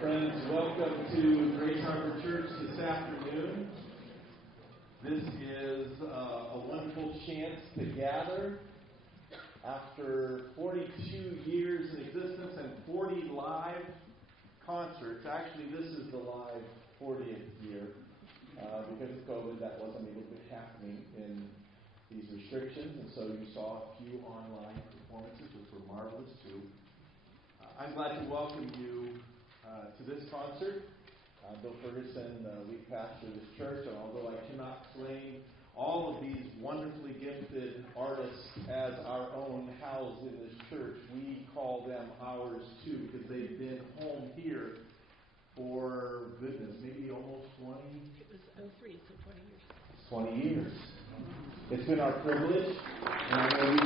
Friends, welcome to Grace Harbor Church this afternoon. This is a wonderful chance to gather after 42 years in existence and 40 live concerts. Actually, this is the live 40th year. Because of COVID, that wasn't able to be happening in these restrictions, and so you saw a few online performances, which were marvelous too. I'm glad to welcome you to this concert. Bill Ferguson, lead pastor of this church, and although I cannot claim all of these wonderfully gifted artists as our own housed in this church, we call them ours too, because they've been home here for, goodness, maybe almost 20? It was 03, so 20 years. 20 years. It's been our privilege, and I know we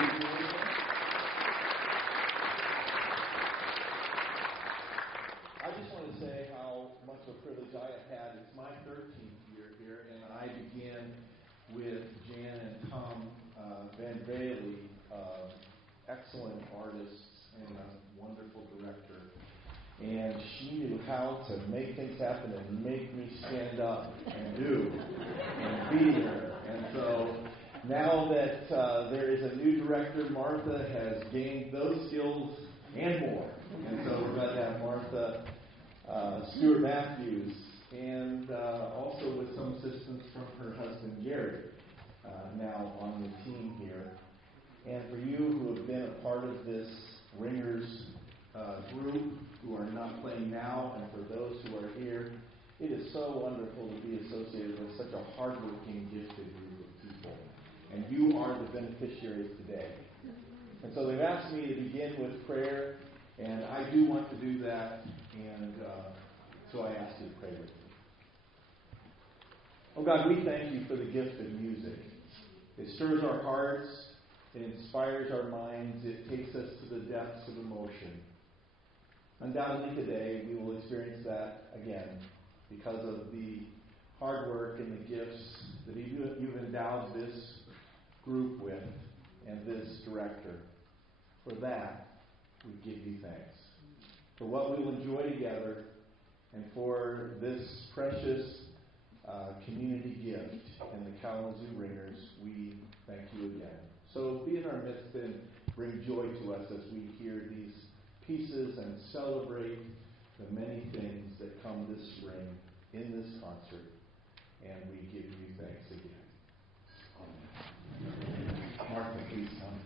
I just want to say how much of a privilege I have had. It's my 13th year here, and I began with Jan and Tom Van Bailey, excellent artists and a wonderful director. And she knew how to make things happen and make me stand up and do and be there. And so now that there is a new director, Martha has gained those skills and more. And so we're glad to have Martha Stewart Matthews, and also with some assistance from her husband Gary, now on the team here. And for you who have been a part of this Ringers group, who are not playing now, and for those who are here, it is so wonderful to be associated with such a hardworking, gifted group of people. And you are the beneficiaries today. And so they've asked me to begin with prayer, and I do want to do that, and so I ask you to pray with me. Oh God, we thank you for the gift of music. It stirs our hearts, it inspires our minds, it takes us to the depths of emotion. Undoubtedly today we will experience that again because of the hard work and the gifts that you've endowed this group with and this director. For that, we give you thanks. For what we will enjoy together and for this precious community gift in the Kzoo Ringers, we thank you again. So be in our midst and bring joy to us as we hear these pieces and celebrate the many things that come this spring in this concert. And we give you thanks again. Amen. Martha, please come.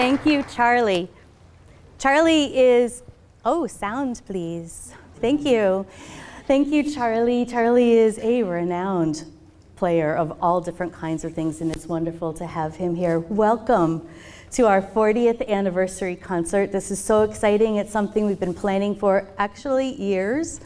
Thank you, Charlie. Charlie is, oh, sound please. Thank you. Thank you, Charlie. Charlie is a renowned player of all different kinds of things, and it's wonderful to have him here. Welcome to our 40th anniversary concert. This is so exciting. It's something we've been planning for actually years,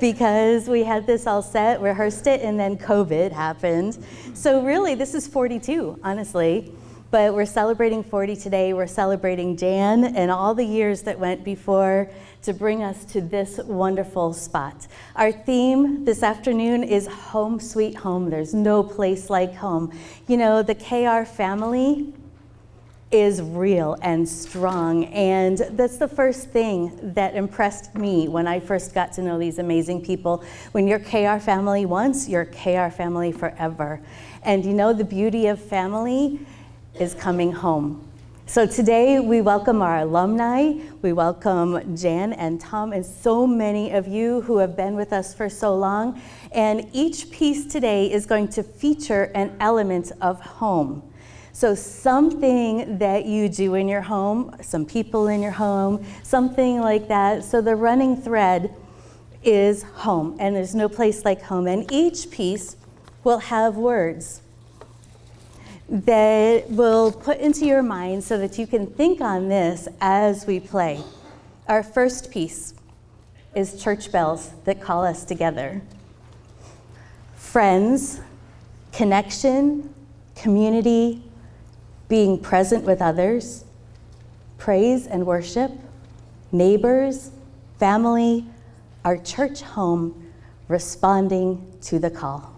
because we had this all set, rehearsed it, and then COVID happened. So really, this is 42, honestly. But we're celebrating 40 today. We're celebrating Jan and all the years that went before to bring us to this wonderful spot. Our theme this afternoon is Home Sweet Home. There's no place like home. You know, the KR family is real and strong, and that's the first thing that impressed me when I first got to know these amazing people. When you're KR family once, you're KR family forever. And you know, the beauty of family is coming home. So today we welcome our alumni, we welcome Jan and Tom and so many of you who have been with us for so long, and each piece today is going to feature an element of home. So something that you do in your home, some people in your home, something like that. So the running thread is home, and there's no place like home. And each piece will have words that will put into your mind so that you can think on this as we play. Our first piece is church bells that call us together. Friends, connection, community, being present with others, praise and worship, neighbors, family, our church home, responding to the call.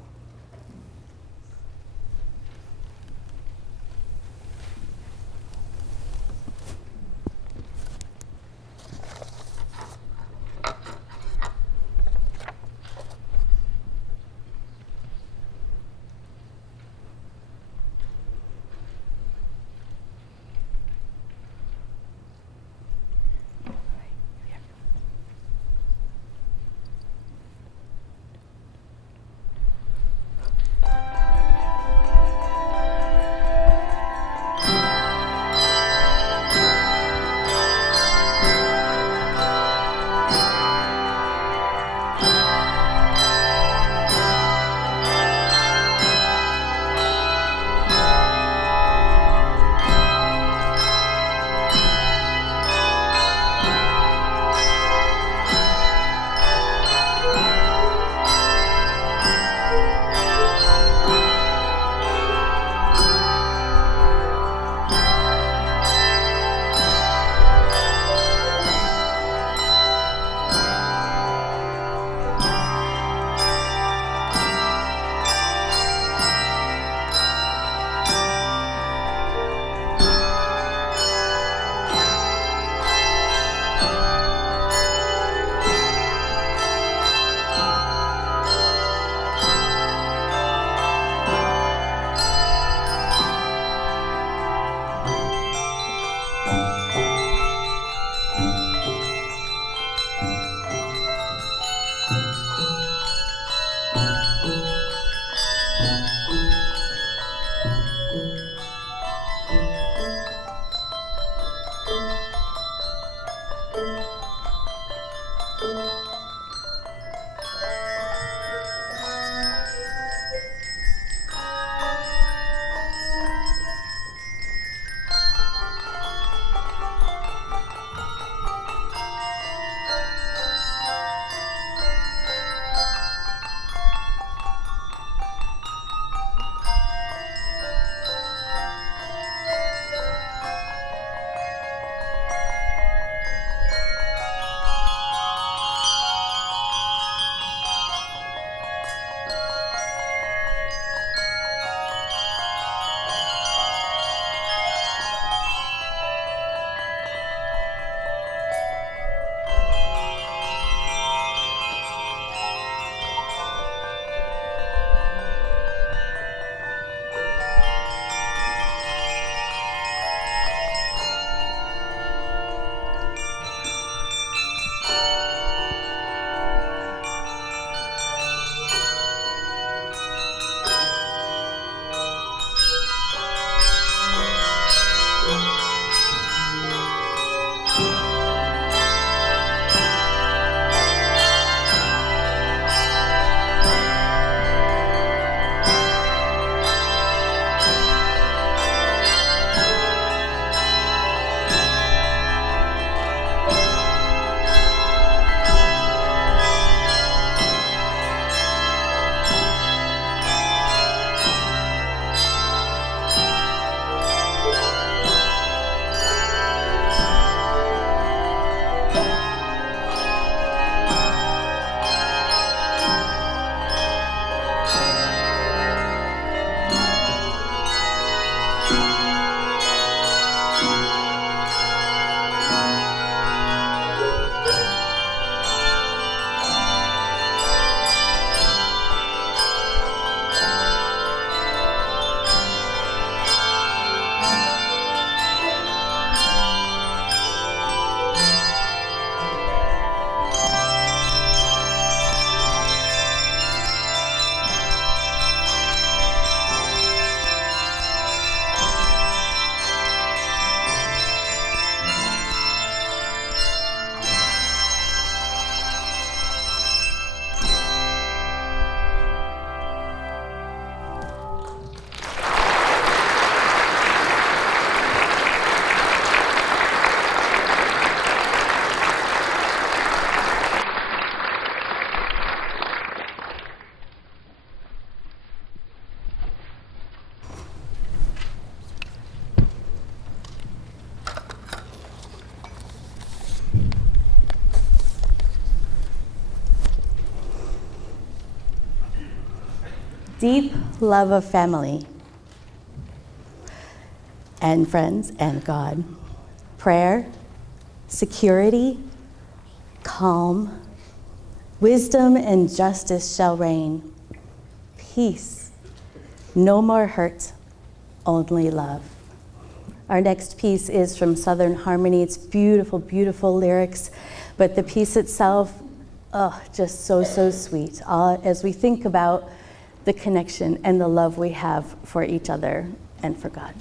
deep love of family and friends and God. Prayer, security, calm, wisdom and justice shall reign. Peace, no more hurt, only love. Our next piece is from Southern Harmony. It's beautiful, beautiful lyrics, but the piece itself, oh, just so, so sweet. As we think about the connection and the love we have for each other and for God.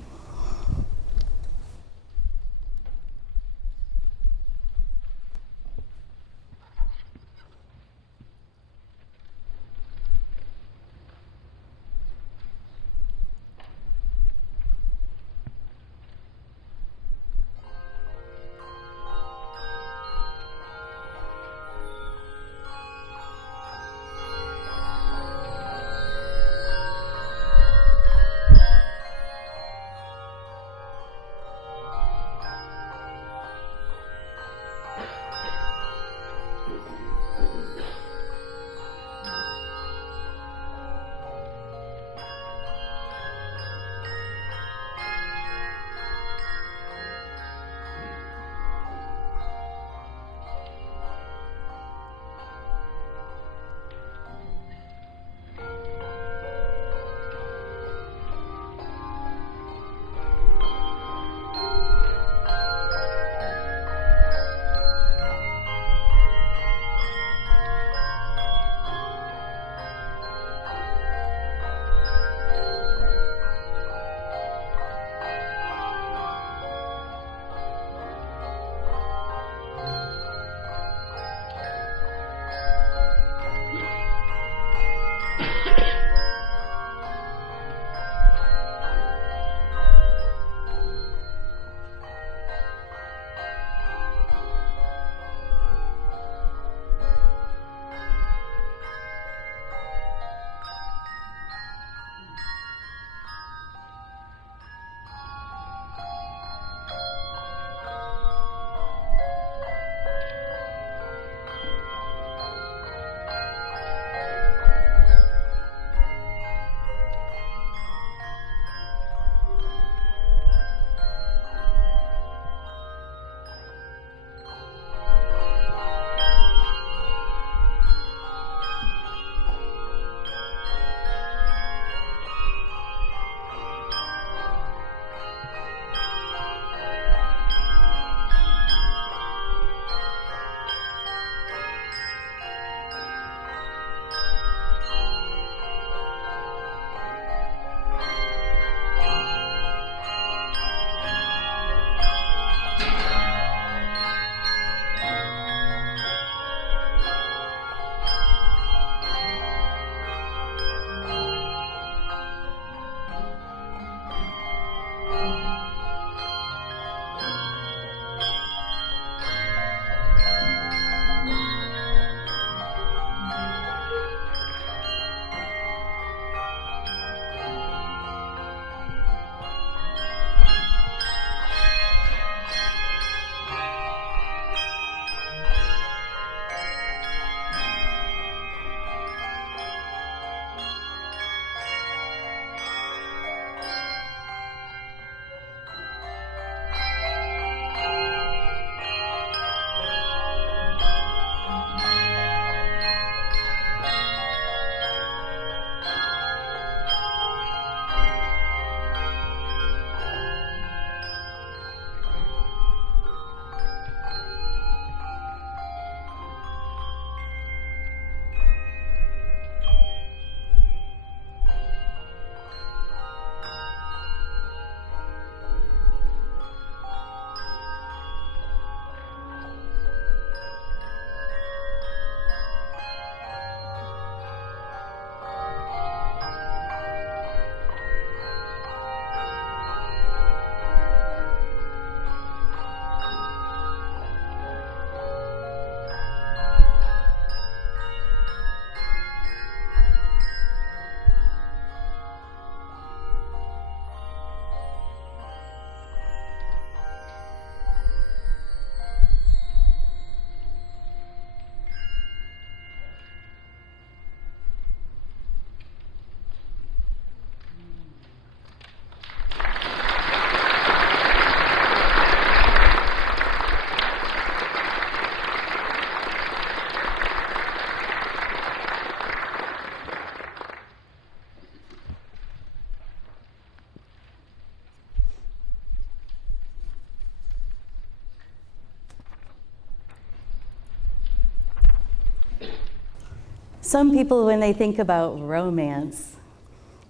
Some people, when they think about romance,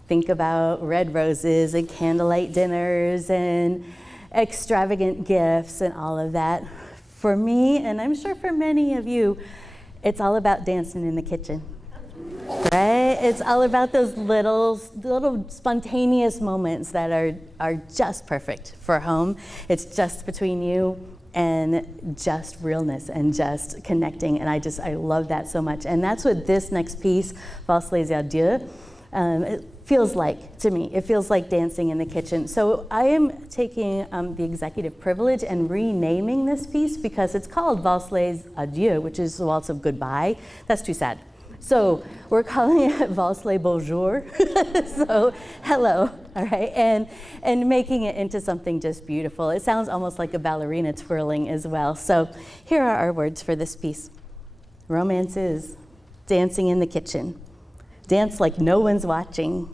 think about red roses and candlelight dinners and extravagant gifts and all of that. For me, and I'm sure for many of you, it's all about dancing in the kitchen, right? It's all about those little spontaneous moments that are just perfect for home. It's just between you and just realness and just connecting, and I love that so much. And that's what this next piece, Valse les Adieux, it feels like to me. It feels like dancing in the kitchen. So I am taking the executive privilege and renaming this piece because it's called Valse les Adieux, which is the waltz of goodbye. That's too sad. So we're calling it Valse les Bonjour, so hello, all right, and making it into something just beautiful. It sounds almost like a ballerina twirling as well. So here are our words for this piece. Romance is dancing in the kitchen. Dance like no one's watching,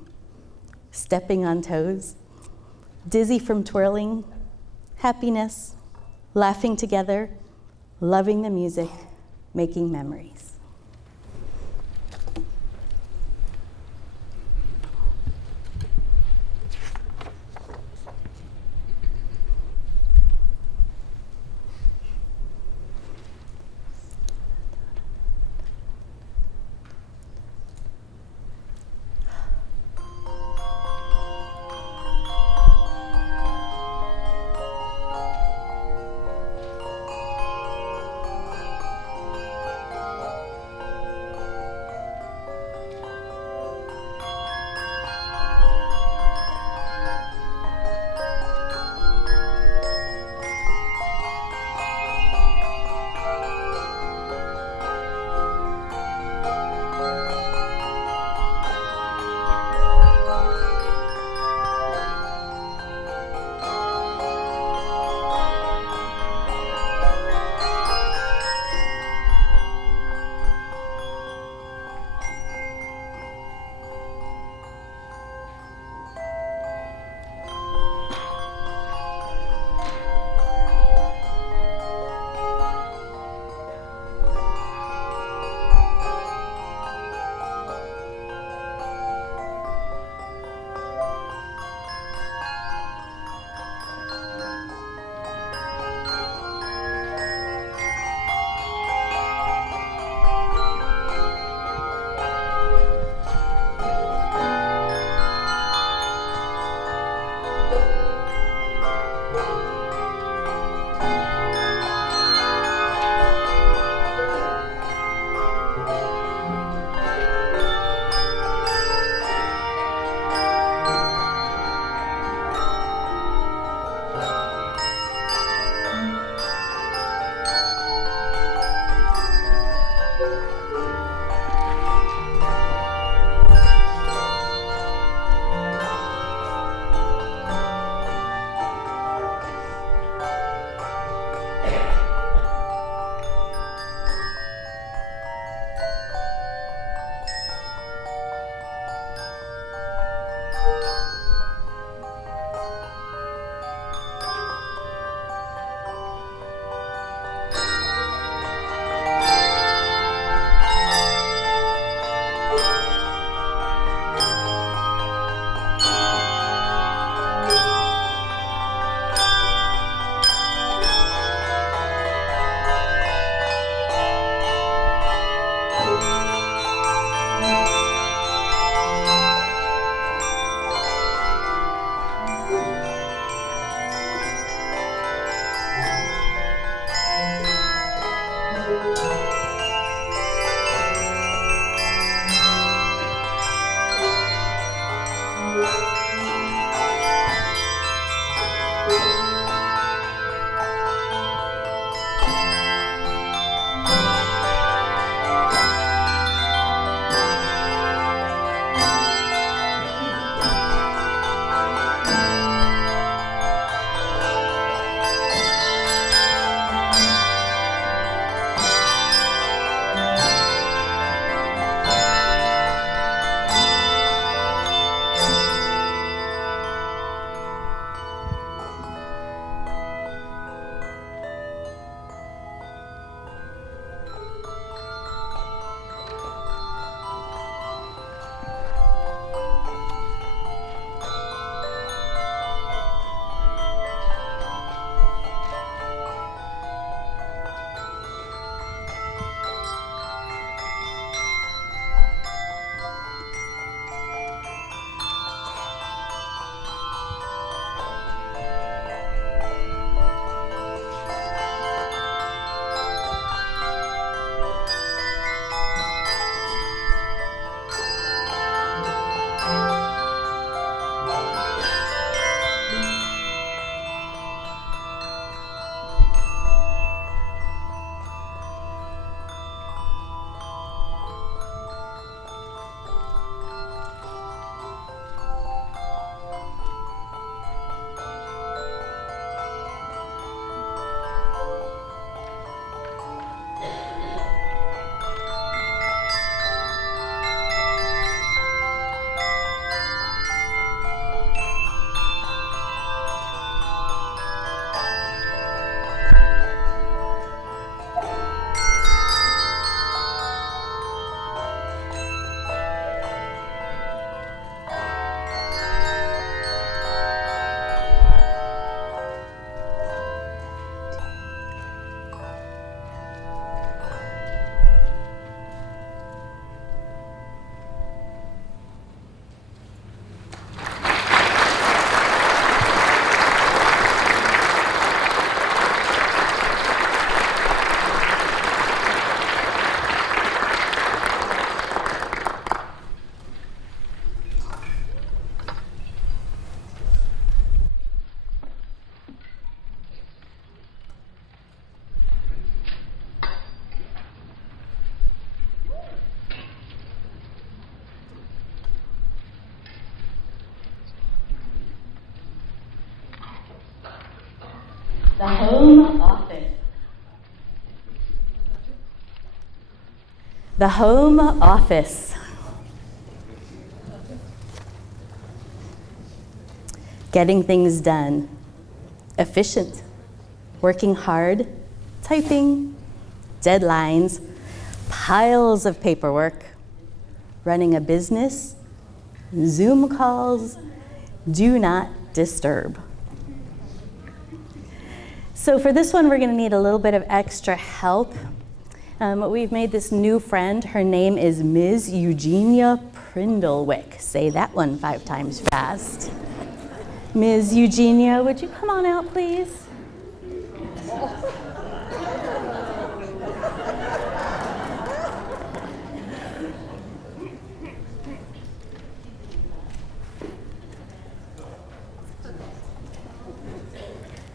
stepping on toes, dizzy from twirling, happiness, laughing together, loving the music, making memories. The home office. The home office. Getting things done. Efficient. Working hard. Typing. Deadlines. Piles of paperwork. Running a business. Zoom calls. Do not disturb. So for this one, we're going to need a little bit of extra help. We've made this new friend. Her name is Ms. Eugenia Prindlewick. Say that one 5 times fast. Ms. Eugenia, would you come on out, please?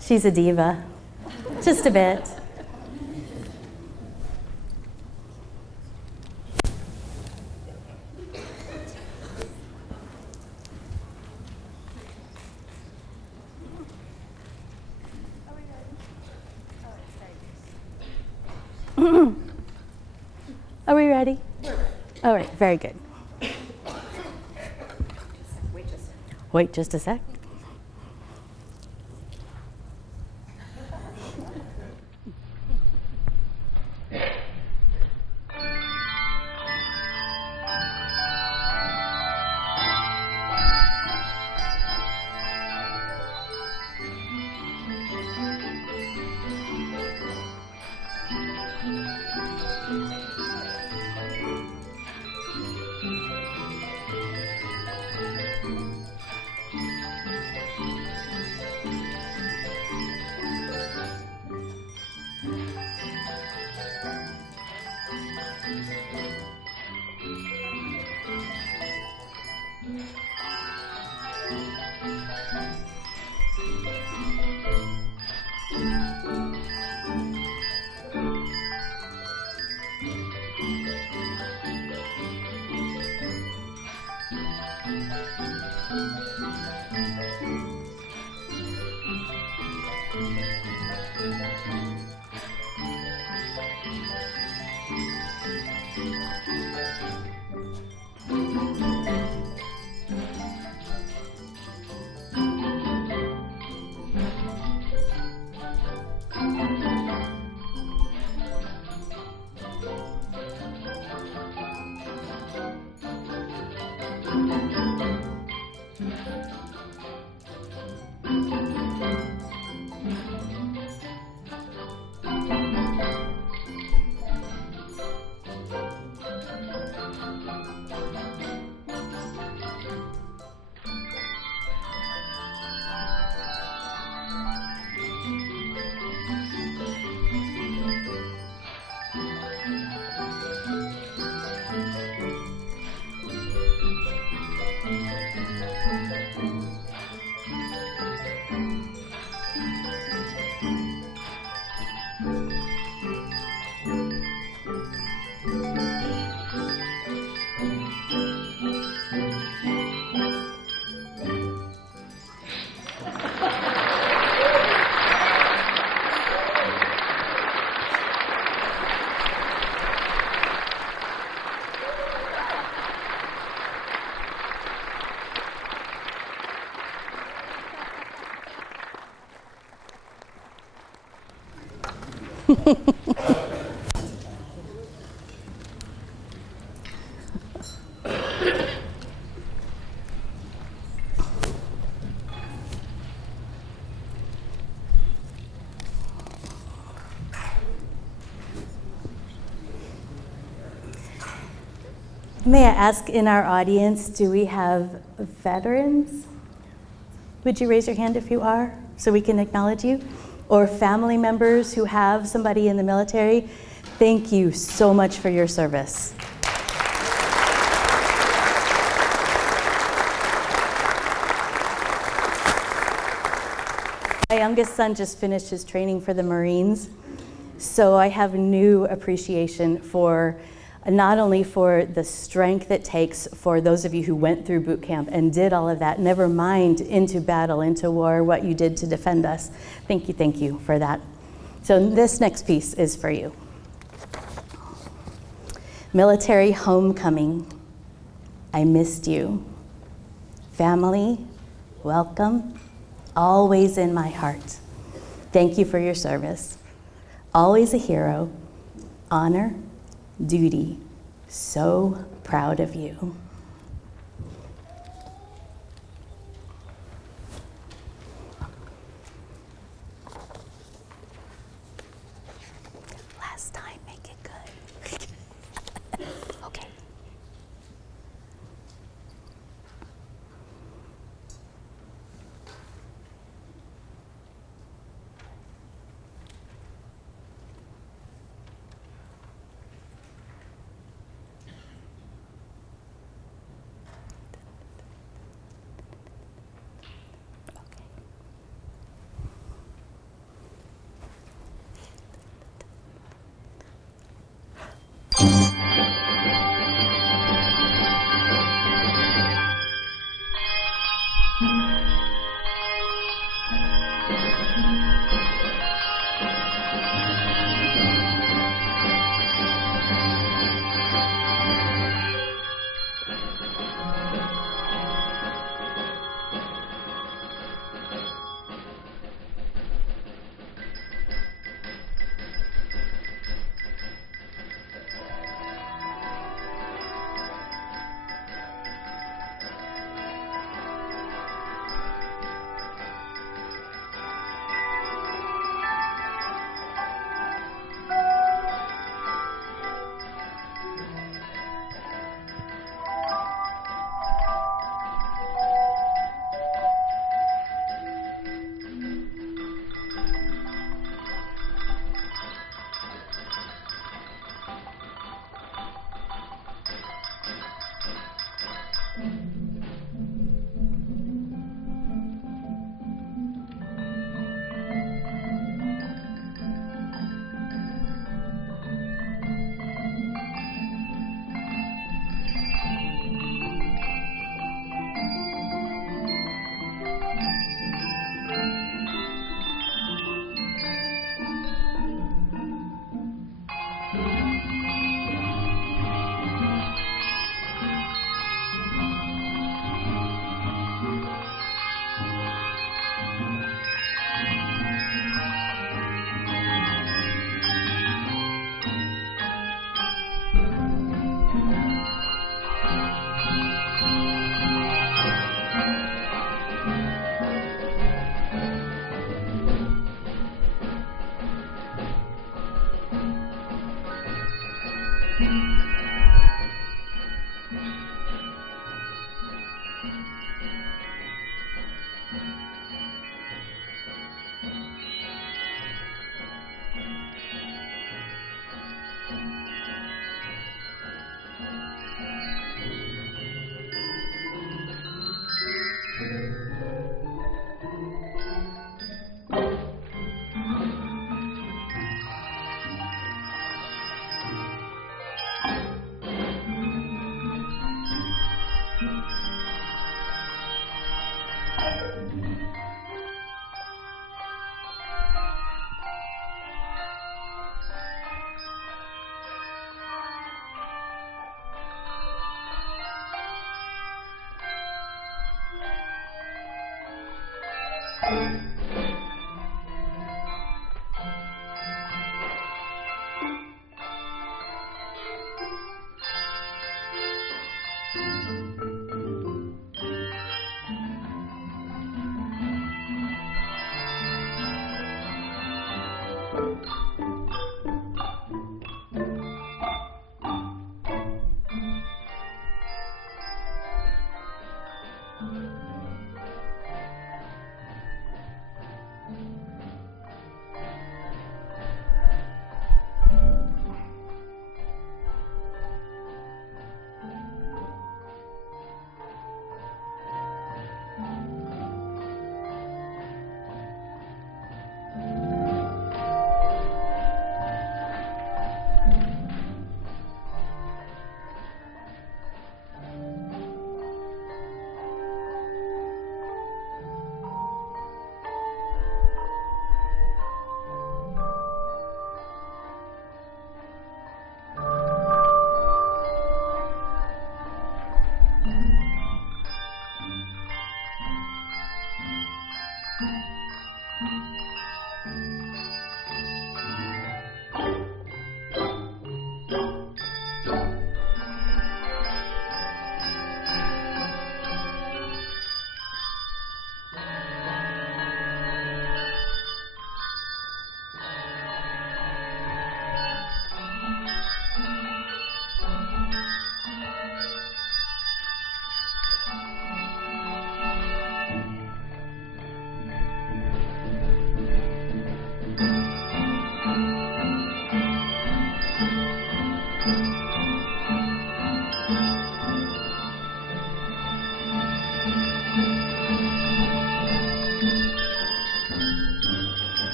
She's a diva, just a bit. Are we ready? All right, very good. Wait just a sec. May I ask in our audience, do we have veterans? Would you raise your hand if you are, so we can acknowledge you? Or family members who have somebody in the military? Thank you so much for your service. My youngest son just finished his training for the Marines, so I have new appreciation for not only for the strength it takes for those of you who went through boot camp and did all of that, never mind into battle, into war, what you did to defend us. Thank you for that. So this next piece is for you. Military homecoming, I missed you. Family, welcome, always in my heart. Thank you for your service. Always a hero, honor, duty, so proud of you. Last time, make it good. Okay.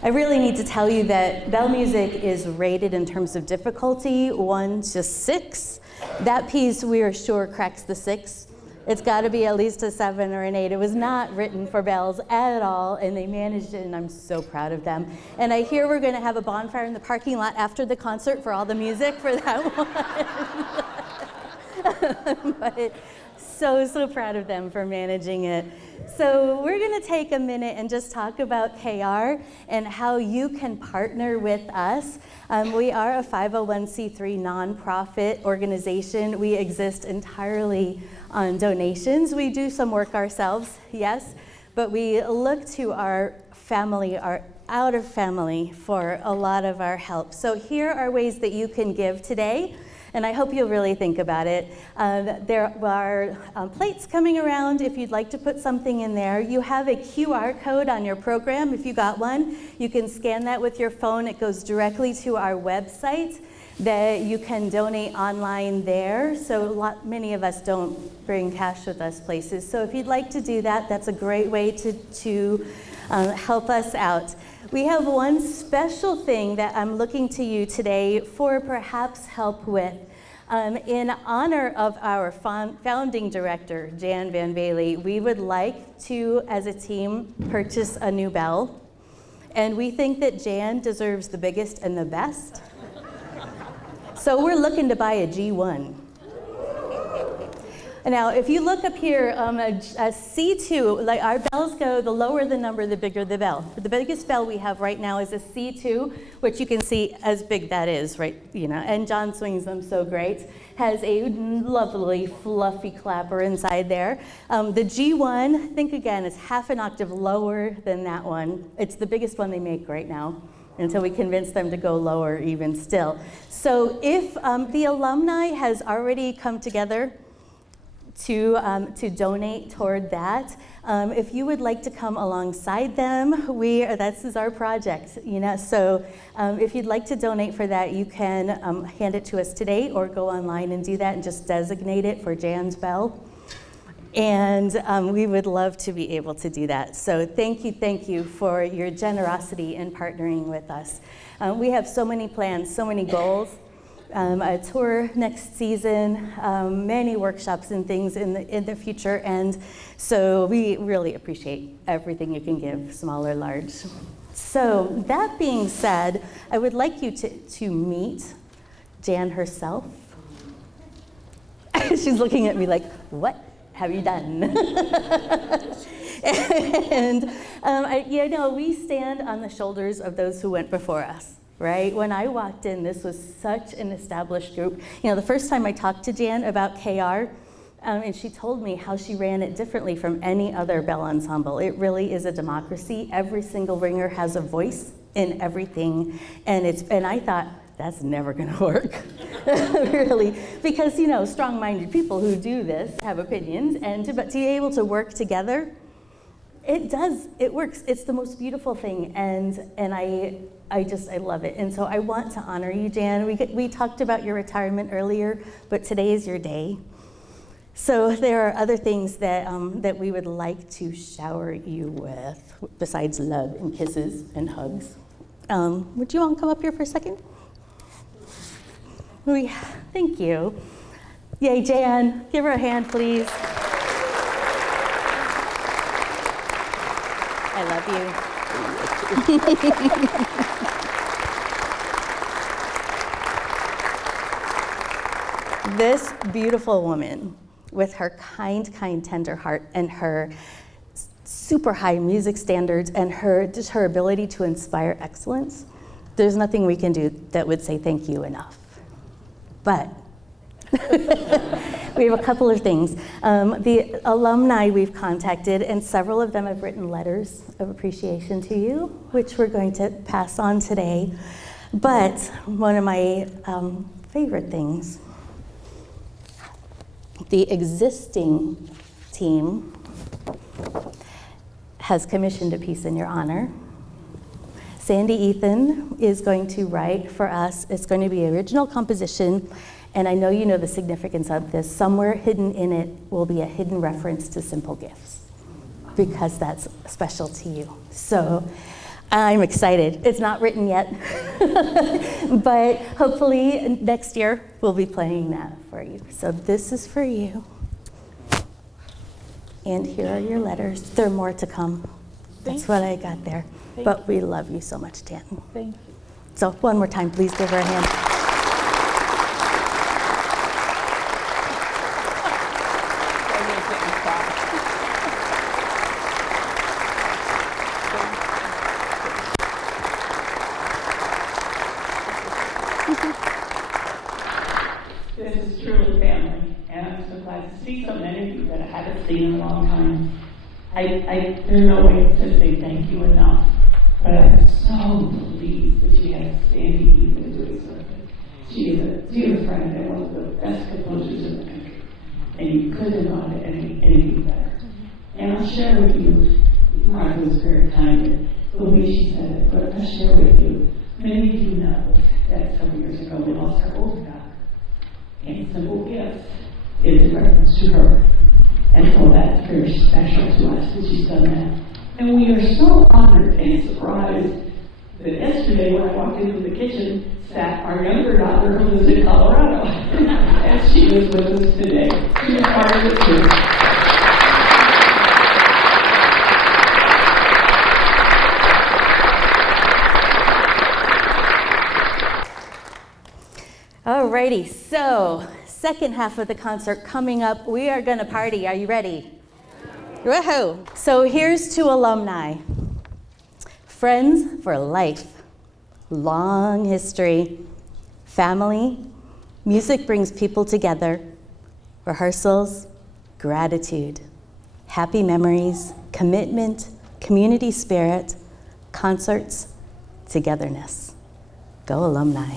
I really need to tell you that bell music is rated in terms of difficulty 1 to 6. That piece, we are sure, cracks the 6. It's got to be at least a 7 or an 8. It was not written for bells at all, and they managed it, and I'm so proud of them. And I hear we're going to have a bonfire in the parking lot after the concert for all the music for that one. But so proud of them for managing it. So we're going to take a minute and just talk about KR and how you can partner with us. We are a 501c3 nonprofit organization. We exist entirely on donations. We do some work ourselves, yes, but we look to our family, our outer family, for a lot of our help. So here are ways that you can give today. And I hope you'll really think about it. There are plates coming around if you'd like to put something in there. You have a QR code on your program if you got one. You can scan that with your phone. It goes directly to our website that you can donate online there. So many of us don't bring cash with us places. So if you'd like to do that, that's a great way to help us out. We have one special thing that I'm looking to you today for perhaps help with. In honor of our founding director, Jan Van Bailey, we would like to, as a team, purchase a new bell. And we think that Jan deserves the biggest and the best. So we're looking to buy a G1. Now, if you look up here, a C2, like our bells go, the lower the number, the bigger the bell. The biggest bell we have right now is a C2, which you can see as big that is, right? You know, and John swings them so great. Has a lovely, fluffy clapper inside there. The G1, think again, is half an octave lower than that one. It's the biggest one they make right now, until we convince them to go lower even still. So if the alumni has already come together to donate toward that. If you would like to come alongside them, this is our project, you know. So if you'd like to donate for that, you can hand it to us today or go online and do that and just designate it for Jan's Bell. And we would love to be able to do that. So thank you for your generosity in partnering with us. We have so many plans, so many goals. A tour next season, many workshops and things in the future, and so we really appreciate everything you can give, small or large. So that being said, I would like you to meet Jan herself. She's looking at me like, what have you done? And you know, we stand on the shoulders of those who went before us. Right? When I walked in, this was such an established group. You know, the first time I talked to Jan about KR, and she told me how she ran it differently from any other bell ensemble. It really is a democracy. Every single ringer has a voice in everything, and I thought, that's never gonna work, really, because, you know, strong-minded people who do this have opinions, but to be able to work together, it works. It's the most beautiful thing, and I love it. And so I want to honor you, Jan. We talked about your retirement earlier, but today is your day. So there are other things that we would like to shower you with, besides love and kisses and hugs. Would you all come up here for a second? Thank you. Yay, Jan. Give her a hand, please. I love you. This beautiful woman, with her kind, tender heart and her super high music standards and her ability to inspire excellence, there's nothing we can do that would say thank you enough. But we have a couple of things. The alumni we've contacted, and several of them have written letters of appreciation to you, which we're going to pass on today. But one of my favorite things, the existing team has commissioned a piece in your honor. Sandy Ethan is going to write for us. It's going to be original composition, and I know you know the significance of this. Somewhere hidden in it will be a hidden reference to simple gifts, because that's special to you. So I'm excited. It's not written yet, but hopefully next year we'll be playing that for you. So this is for you. And here are your letters. There are more to come. That's what I got there. But we love you so much, Tanton. Thank you. So one more time, please give her a hand. This is truly family, and I'm so glad to see so many of you that I haven't seen in a long time. There's no way to say thank you enough, but I'm so pleased that she has Sandy Ethan doing something. She is a friend and one of the best composers in the country, and you couldn't have gotten anything better. And I'll share with you, Martha was very kind in the way she said it, but I'll share with you, many of you know that several years ago we lost our older daughter. And Simple Gifts is in reference to her. And so that's very special to us that she's done that. And we are so honored and surprised that yesterday when I walked into the kitchen sat our younger daughter who lives in Colorado. And she is with us today. She is part of it too. Alrighty, so second half of the concert coming up. We are gonna party. Are you ready? Woohoo! So here's to alumni. Friends for life. Long history. Family. Music brings people together. Rehearsals. Gratitude. Happy memories. Commitment. Community spirit. Concerts. Togetherness. Go alumni.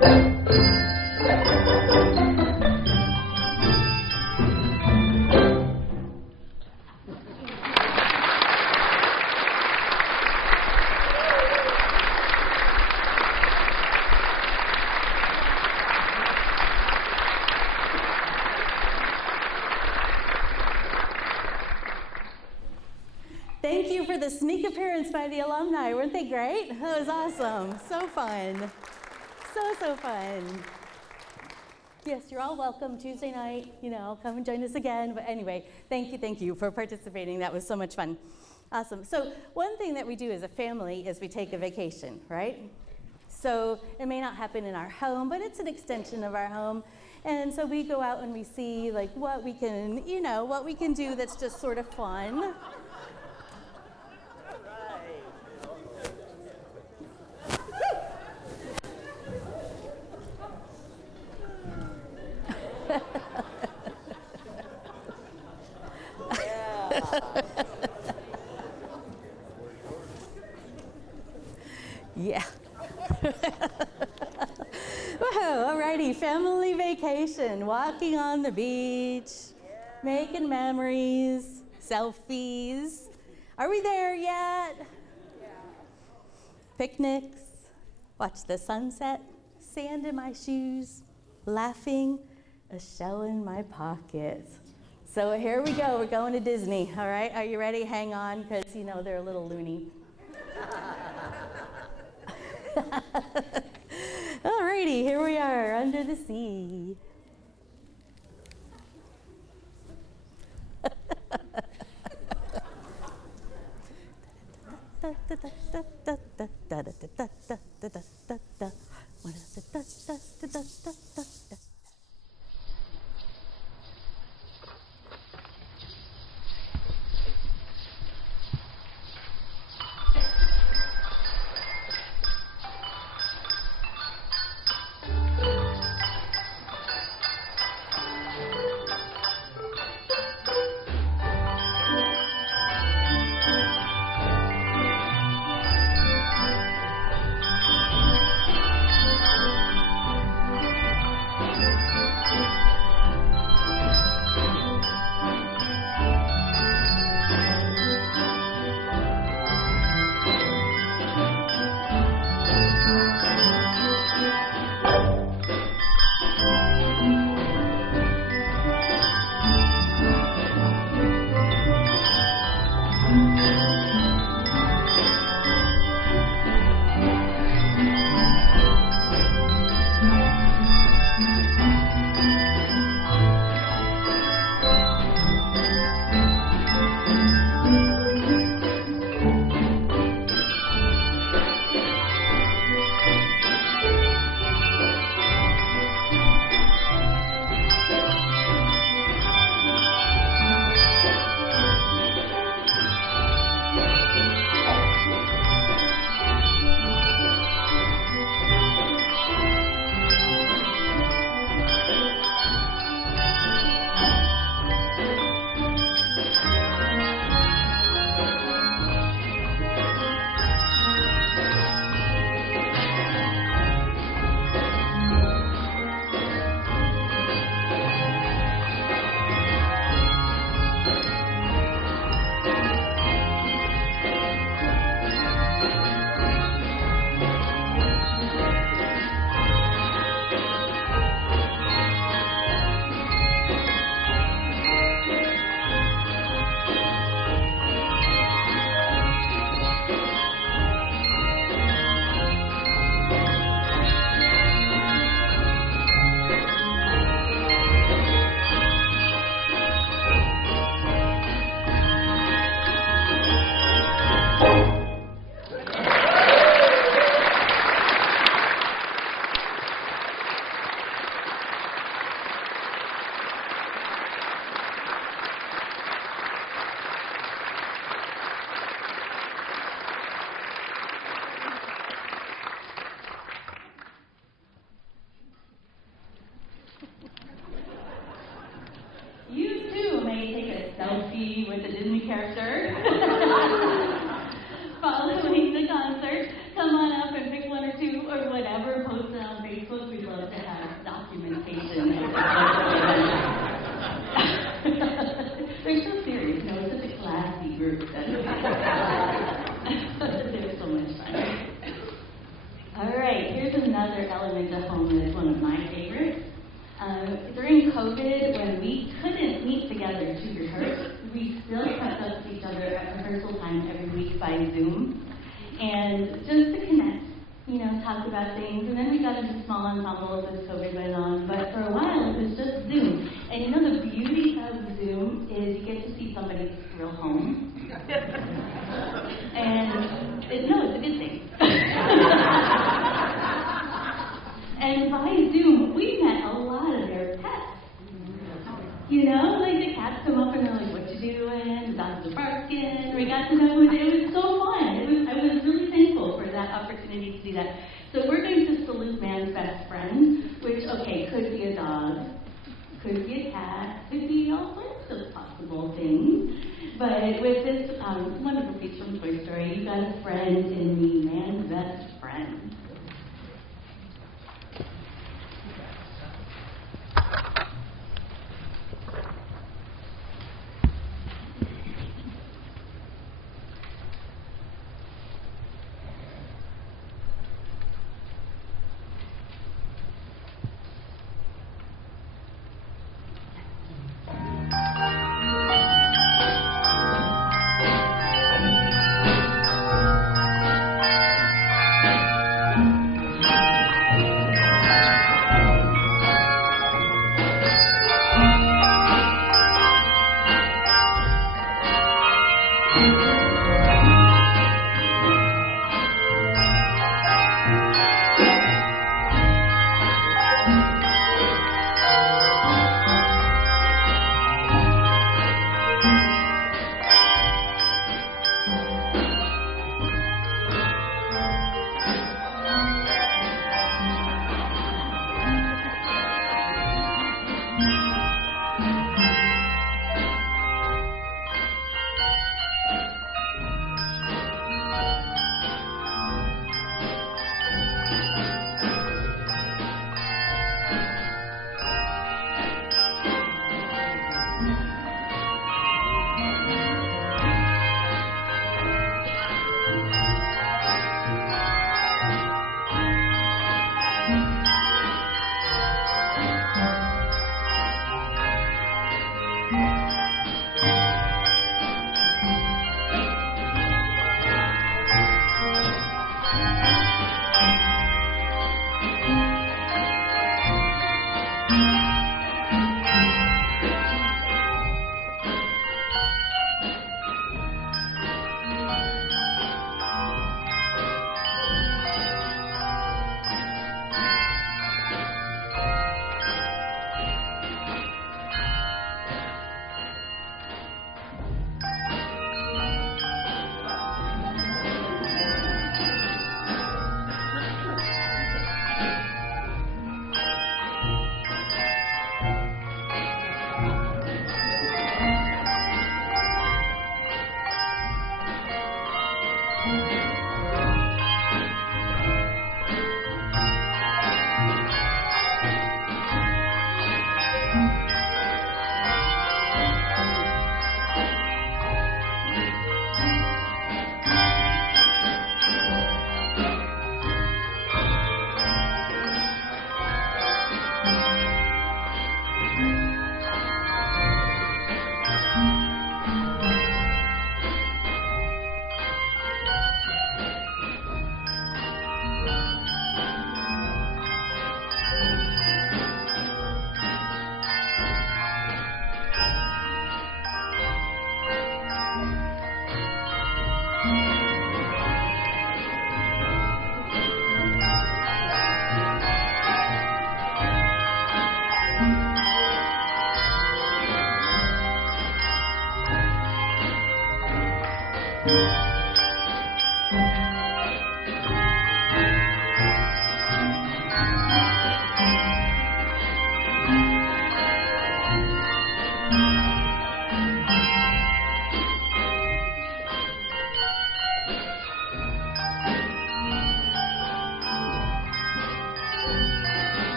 Thank you for the sneak appearance by the alumni. Weren't they great? That was awesome. So fun. So fun. Yes, you're all welcome Tuesday night. Come and join us again. But anyway, thank you for participating. That was so much fun. Awesome. So one thing that we do as a family is we take a vacation, right? So it may not happen in our home, but it's an extension of our home. And so we go out and we see like what we can do that's just sort of fun. Yeah. Whoa, alrighty, family vacation, walking on the beach, making memories, selfies. Are we there yet? Yeah. Picnics, watch the sunset, sand in my shoes, laughing, a shell in my pocket. So here we go, we're going to Disney, all right? Are you ready? Hang on, because they're a little loony. Alrighty, here we are, under the sea. another element of home that is one of my favorites. During COVID, when we couldn't meet together to rehearse, we still kept up with each other at rehearsal time every week by Zoom. And just to connect, talk about things. And then we got into small ensembles as COVID went on. But for a while, it was just Zoom. And the beauty of Zoom is you get to see somebody's real home. And it's a good thing. And by Zoom, we met a lot of their pets. Like the cats come up and they're like, "What you doing?" The dogs are barking. We got to know them. It was so fun. I was really thankful for that opportunity to do that. So we're going to salute man's best friend, which, could be a dog, could be a cat, could be all sorts of possible things. But with this wonderful piece from Toy Story, you got a friend in me, man's best friend.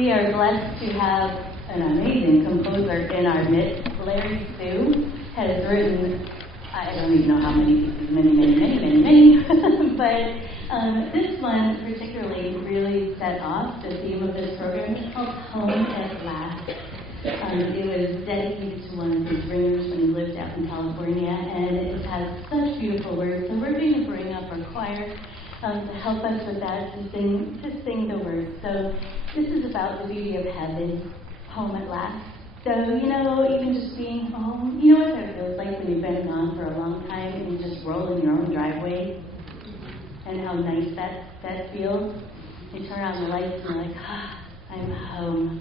We are blessed to have an amazing composer in our midst. Larry Kzoo has written, I don't even know how many pieces, many. But this one particularly really set off the theme of this program. It's called Home at Last. It was dedicated to one of his ringers when he lived out in California, and it has such beautiful words. So we're going to bring up our choir to help us with that, to sing the words. So this is about the beauty of heaven, home at last. So, even just being home, you know what that feels like when you've been gone for a long time and you just roll in your own driveway, and how nice that feels. You turn on the lights and you're like, I'm home.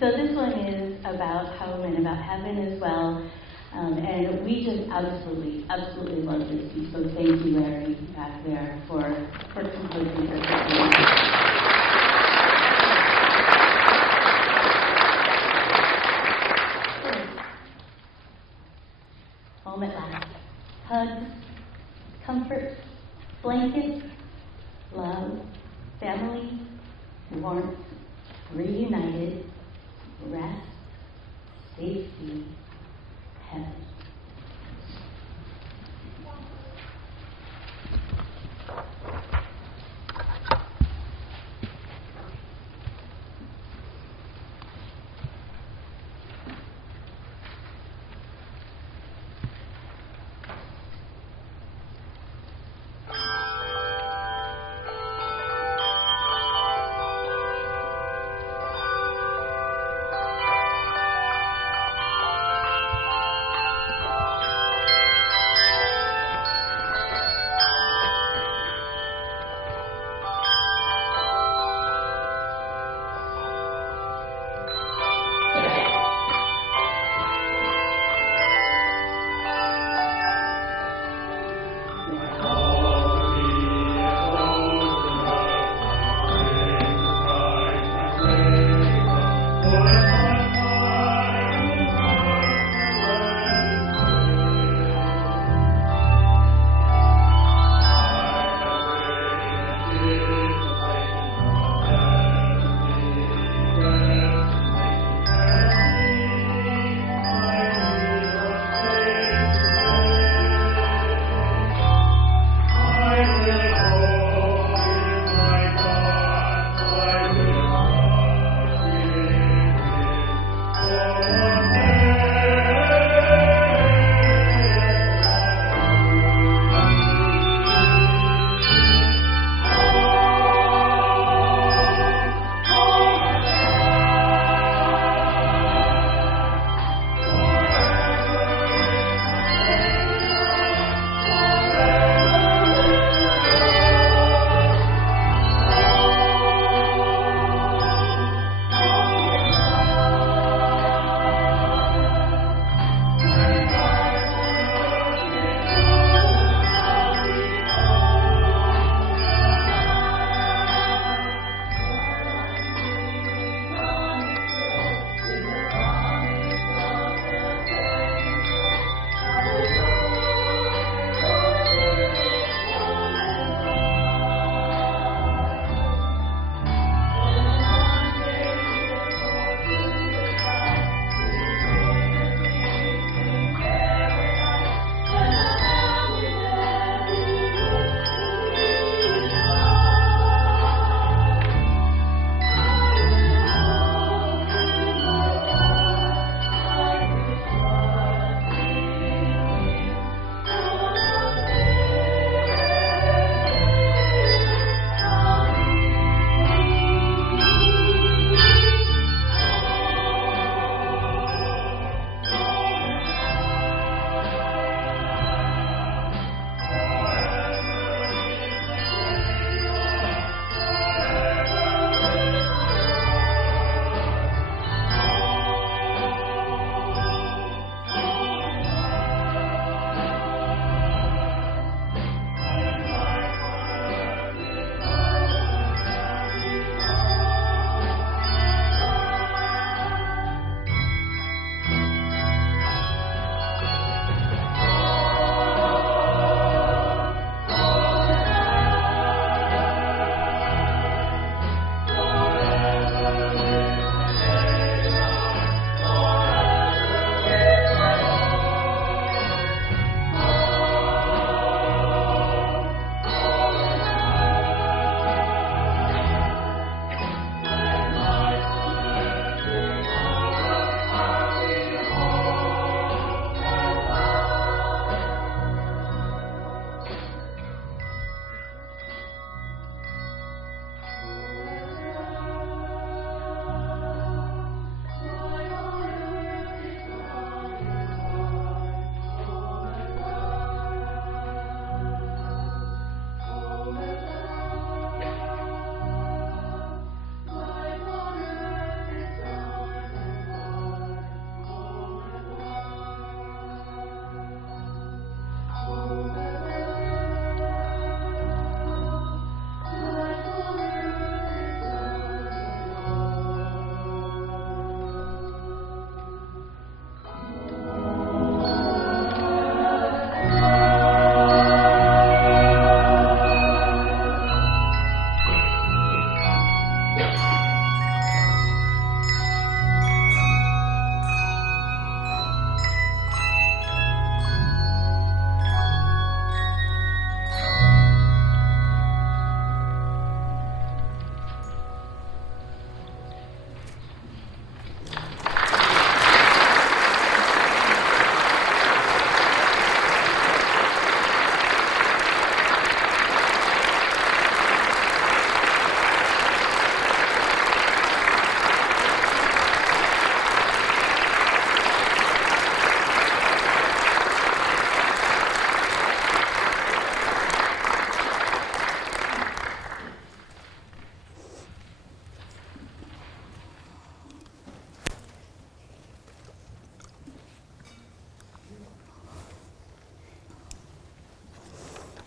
So this one is about home and about heaven as well. And we just absolutely love this piece. So thank you, Larry, back there, for composing this. Home at last. Hugs, comfort, blankets, love, family, warmth, reunited, rest, safety, heaven.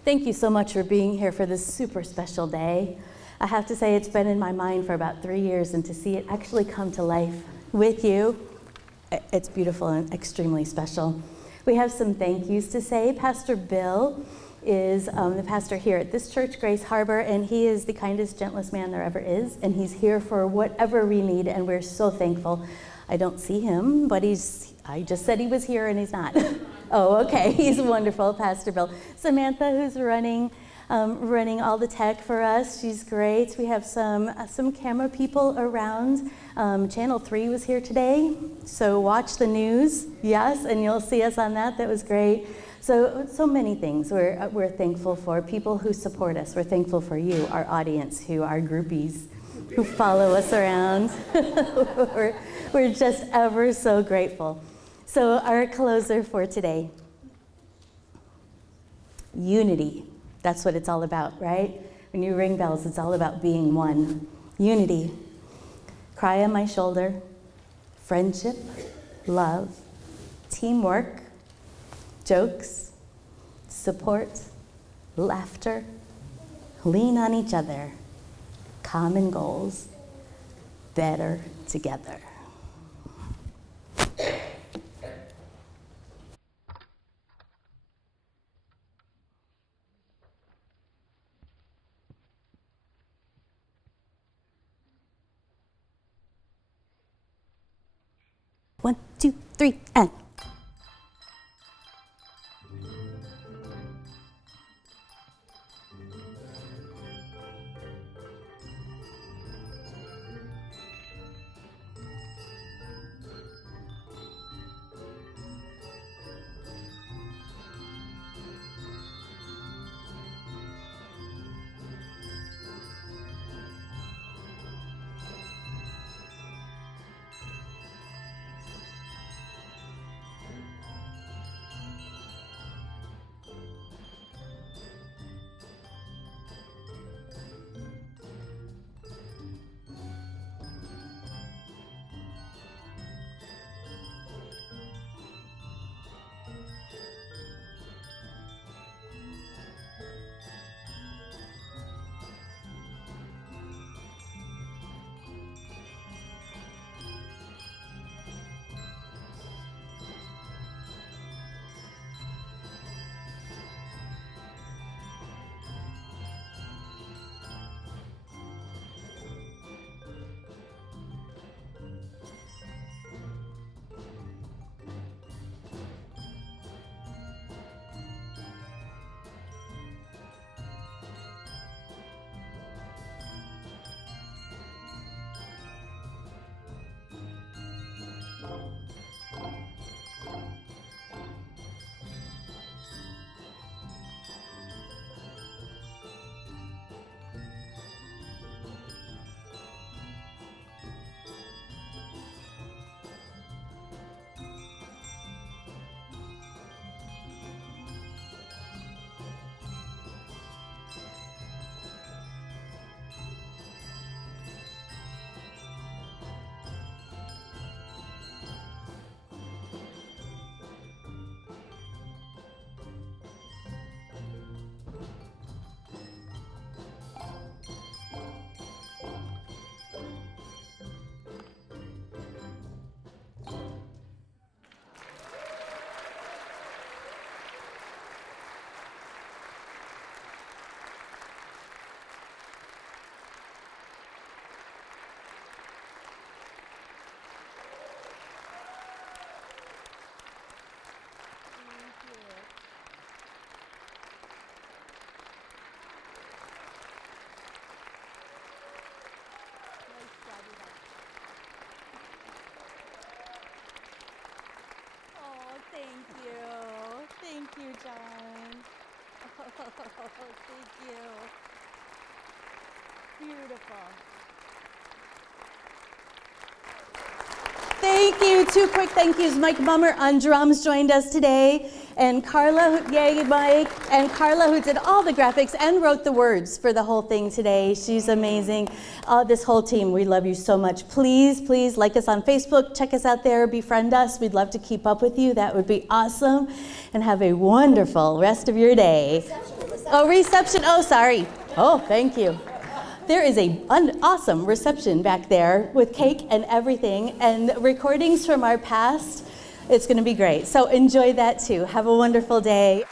Thank you so much for being here for this super special day. I have to say it's been in my mind for about 3 years, and to see it actually come to life with you, it's beautiful and extremely special. We have some thank yous to say. Pastor Bill is the pastor here at this church, Grace Harbor, and he is the kindest, gentlest man there ever is, and he's here for whatever we need, and we're so thankful. I don't see him, but I just said he was here, and he's not. Oh, okay, he's wonderful, Pastor Bill. Samantha, who's running all the tech for us, she's great. We have some camera people around. Channel 3 was here today, so watch the news, yes, and you'll see us on that. That was great. So many things we're thankful for. People who support us. We're thankful for you, our audience, who are groupies, who follow us around. We're just ever so grateful. So our closer for today, unity. That's what it's all about, right? When you ring bells, it's all about being one. Unity. Cry on my shoulder. Friendship, love, teamwork, jokes, support, laughter, lean on each other, common goals, better together. One, two, three, and. Thank you, John. Oh, thank you. Beautiful. Thank you. 2 quick thank yous. Mike Bummer on drums joined us today. And Carla, yay, Mike. And Carla, who did all the graphics and wrote the words for the whole thing today. She's amazing. This whole team, we love you so much. Please, please like us on Facebook. Check us out there. Befriend us. We'd love to keep up with you. That would be awesome. And have a wonderful rest of your day. Oh, reception. Oh, sorry. Oh, thank you. There is an awesome reception back there with cake and everything and recordings from our past. It's going to be great. So enjoy that too. Have a wonderful day.